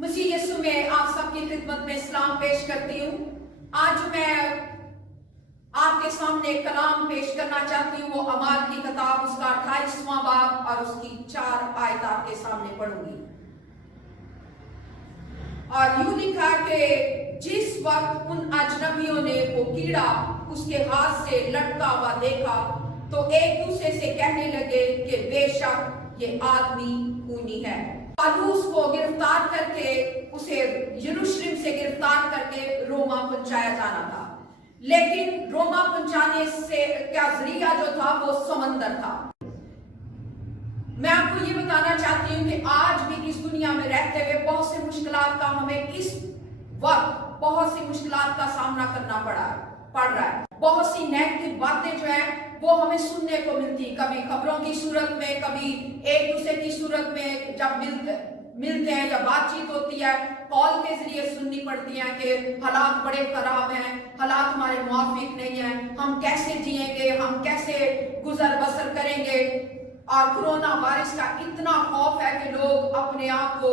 मसीह यीशु में आप सबकी खिदमत में सलाम पेश करती हूँ। आज मैं आपके सामने कलाम पेश करना चाहती हूँ। वो अमाल की किताब उसका 28वां बाब और उसकी 4 आयत आपके सामने पढ़ूंगी। और यूं लिखा कि जिस वक्त उन अजनबियों ने वो कीड़ा उसके हाथ से लटका हुआ देखा तो एक दूसरे से कहने लगे कि बेशक ये आदमी खूनी है। पौलुस को गिरफ्तार करके उसे यरूशलेम से गिरफ्तार करके रोमा पहुंचाया जाना था, लेकिन रोमा पहुंचाने से क्या जरिया जो था वो समंदर था। मैं आपको ये बताना चाहती हूँ कि आज भी इस दुनिया में रहते हुए बहुत सी मुश्किलात का हमें इस वक्त बहुत सी मुश्किलात का सामना करना पड़ रहा है। बहुत सी नेगेटिव बातें जो है वो हमें सुनने को मिलती, कभी खबरों की सूरत में, कभी एक दूसरे की सूरत में जब मिलते हैं या बातचीत होती है, कॉल के जरिए सुननी पड़ती है कि हालात बड़े खराब हैं, हालात हमारे मुआफिक नहीं हैं, हम कैसे जिएंगे, हम कैसे गुजर बसर करेंगे। और कोरोना वायरस का इतना खौफ है कि लोग अपने आप को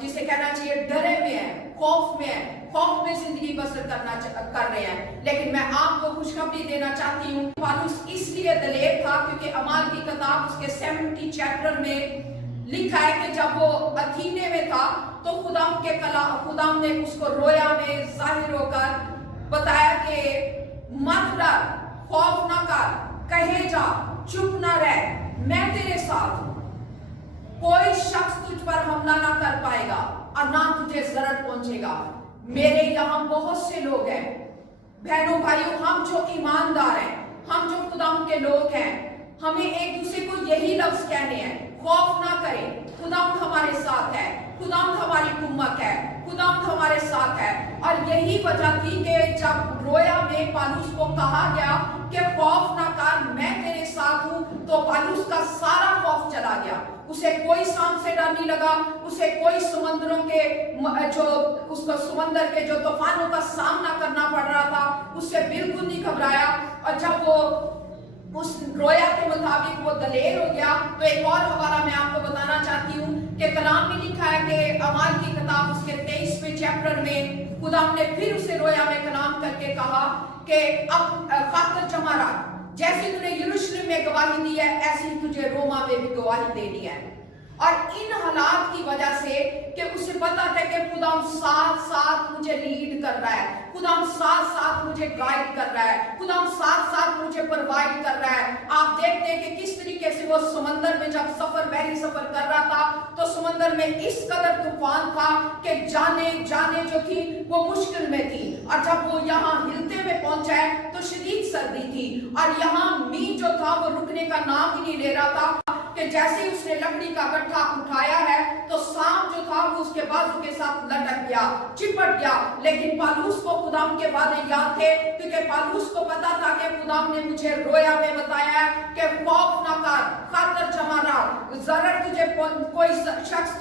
जिसे कहना चाहिए डरे में हैं, खौफ में जिंदगी बसर कर रहे हैं। लेकिन मैं आपको खुशखबरी देना चाहती हूँ। पौलुस इसलिए दलेर था क्योंकि अमाल की किताब उसके 70 चैप्टर में लिखा है कि जब वो अथीने में था तो खुदाम ने उसको रोया में जाहिर होकर बताया कि मत डर, खौफ ना कर, कहे जा, चुप ना रह, मैं तेरे साथ हूं। कोई शख्स तुझ पर हमला ना कर पाएगा और ना तुझे जरर पहुंचेगा। मेरे यहाँ बहुत से लोग हैं, बहनों भाइयों, हम जो ईमानदार हैं, हम जो खुदाम के लोग हैं, हमें एक दूसरे को यही लफ्ज कहने हैं, खौफ ना करें, खुदाम हमारे साथ है, खुदाम हमारी कुम्मत है, खुदाम हमारे साथ है। और यही वजह थी कि जब रोया में पौलुस को कहा गया कि खौफ ना कर, मैं तेरे साथ हूं, तो पौलुस का सारा खौफ चला गया। उसे कोई सांप से डर नहीं लगा, उसे कोई समंदरों के समंदर के जो तूफानों का सामना करना पड़ रहा था उससे बिल्कुल नहीं घबराया। और जब वो उस रोया के मुताबिक वो दलेर हो गया, तो एक और हवाला मैं आपको बताना चाहती हूँ कि कलाम में लिखा है कि अमाल की किताब उसके 23वें चैप्टर में खुदा ने फिर उसे रोया में कलाम करके कहा कि अब खातर जमा रख, जैसे तूने यरूशलेम में गवाही दी है ऐसी तुझे रोमा में भी गवाही देनी है। और इन हालात की वजह से कि उसे पता था कि खुदाम साथ साथ मुझे लीड कर रहा है, खुदाम साथ साथ मुझे गाइड कर रहा है, खुदाम साथ साथ मुझे प्रोवाइड कर रहा है। आप देखते हैं कि किस तरीके से वो समंदर में जब बहरी सफर कर रहा था तो समंदर में इस कदर तूफान था कि जाने जो थी वो मुश्किल में थी। और जब वो यहाँ हिलते में पहुंचा है तो शदीद सर्दी थी और यहाँ मींह जो था वो रुकने का नाम ही नहीं ले रहा था कि जैसे उसने लकड़ी का गट्ठा उठाया है तो सांप जो था वो उसके बाजू के साथ लटक गया, चिपट गया। लेकिन पौलुस को खुदाम के वादे याद थे, क्योंकि पौलुस को पता था कि खुदाम ने मुझे रोया में बताया कि खौफ ना कर, खातर जमा रख, जरर तुझे कोई शख्स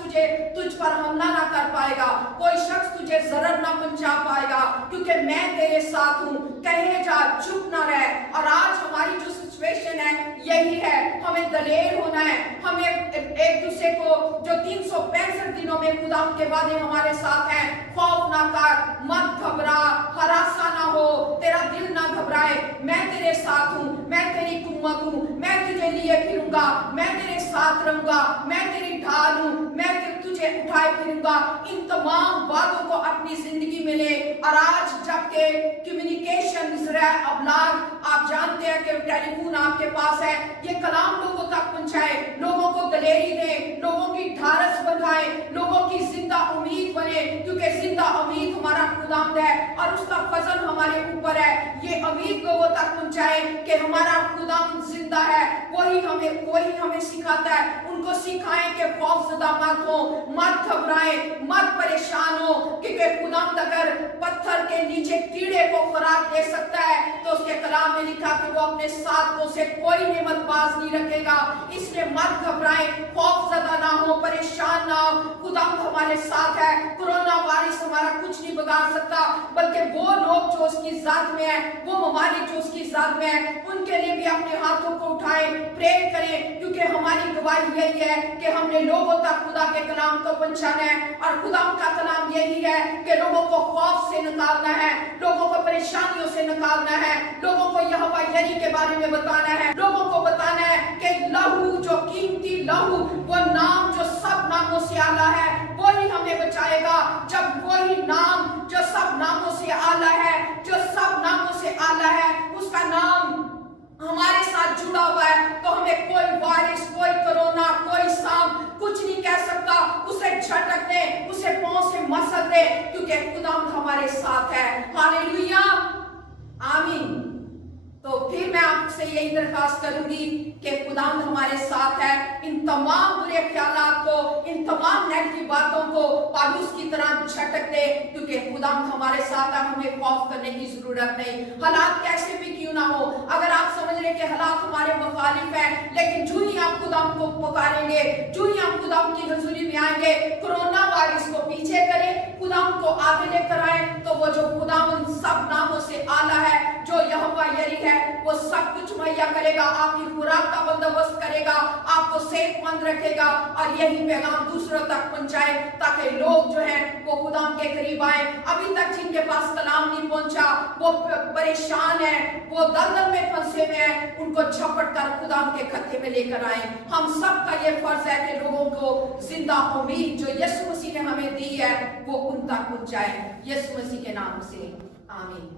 तुझ पर हमला ना कर पाएगा, कोई शख्स तुझे जरर ना पहुंचा पाएगा, क्योंकि मैं तेरे साथ हूं, कहे जा, चुप ना रह। और आज हमारी जो सिचुएशन है यही है, हमें दलेर होना है, हमें एक दूसरे को जो 365 दिनों में खुदा के वादे हमारे साथ हैं, खौफ ना कर, मत घबरा, हरासा ना हो, तेरा दिल ना घबराए, मैं तेरे साथ हूं, मैं तेरी कुम्मत हूं, मैं तुझे लिए फिरूंगा, मैं तेरे साथ रहूंगा, मैं तेरी ढाल हूं, मैं तुझे उठाए फिरूंगा। इन तमाम बातों को अपनी जिंदगी में ले। और आज जबकि कम्युनिकेशन अबलाग, आप जानते हैं कि टेलीफोन आपके पास है, ये कलाम लोगों तक पहुंचाए, लोगों को दलेरी दे, लोगों की ढारस बढ़ाए, लोगों की जिंदा उम्मीद बने, क्योंकि जिंदा उम्मीद हमारा खुदावंद है और उसका फजल हमारे ऊपर है। ये उम्मीद लोगों तक पहुंचाए कि हमारा खुदावंद जिंदा है, वही हमें सिखाता है। उनको सिखाएं कि खौफजदा मत हो, मत घबराएं, मत परेशान हो, क्योंकि खुदावंद अगर पत्थर के नीचे कीड़े को खुराक दे सकता है तो उसके कलाम में लिखा कि वो अपने साथ से कोई नेमतबाज नहीं रखेगा। इसलिए मत घबराएं, खौफजदा ना हो, परेशान ना हो, खुदावंद हमारे साथ है। कोरोना वायरस हमारा कुछ नहीं बिगाड़ सकता, बल्कि वो लोग जो उसकी जात में है, वो ममालिक जो उसकी जात में है, उनके लिए भी अपने हाथों को उठाएं, प्रे करें, क्योंकि हमारी गवाही यही यही है कि हमने लोगों तक खुदा के कलाम को पहुंचाना है, और खुदा का कलाम यही है कि लोगों को खौफ से निकालना है, लोगों को परेशानियों से निकालना है, लोगों को यहोवा यरी के बारे में बताना है, लोगों को बताना है कि लहू, जो कीमती लहू, वो नाम जो सब नामों से आला है, वही हमें बचाएगा। जब वही नाम जो सब नामों से आला है, जो सब नामों से आला है, उसका नाम हमारे साथ जुड़ा हुआ है, तो हमें कोई वायरस, कोई कोरोना, कोई सांप कुछ नहीं कह सकता। उसे झटक दे, उसे पांव से मसल दे, क्योंकि खुदावंद हमारे साथ है। हालेलुया, आमीन। तो फिर मैं आपसे यही दरखास्त करूंगी कि खुदावंद हमारे साथ है। इन तमाम बुरे ख्यालात को, इन तमाम नेगेटिव बातों को पौलुस की तरह झटक दे, क्योंकि खुदावंद हमारे साथ है, हमें खौफ करने की जरूरत नहीं। हालात कैसे भी क्यों ना हो, अगर आप समझ रहे कि हालात हमारे मुखालिफ हैं, लेकिन जो ही आप खुदावंद को पुकारेंगे, जो ही हम खुदावंद की हुजूरी में आएंगे, कोरोना वायरस को पीछे करें, खुदावंद को आगे लेकर आए, तो वो जो खुदावंद सब नामों से आला है, जो यहोवा यरी है, वो सब कुछ मुहैया करेगा, आपकी खुराक का बंदोबस्त करेगा, आपको सेहतमंद रखेगा, और यही पैगाम दूसरों तक पहुंचाए, ताकि लोग जो हैं वो खुदा के करीब आए। अभी तक जिनके पास कलाम नहीं पहुंचा, वो परेशान है, वो दलदल में फंसे हुए हैं, उनको झपट कर खुदा के खत्ते में लेकर आए। हम सब का ये फर्ज है कि लोगों को जिंदा उम्मीद जो यीशु मसीह ने हमें दी है, वो उन तक पहुंचाए। यीशु मसीह के नाम से आमीन।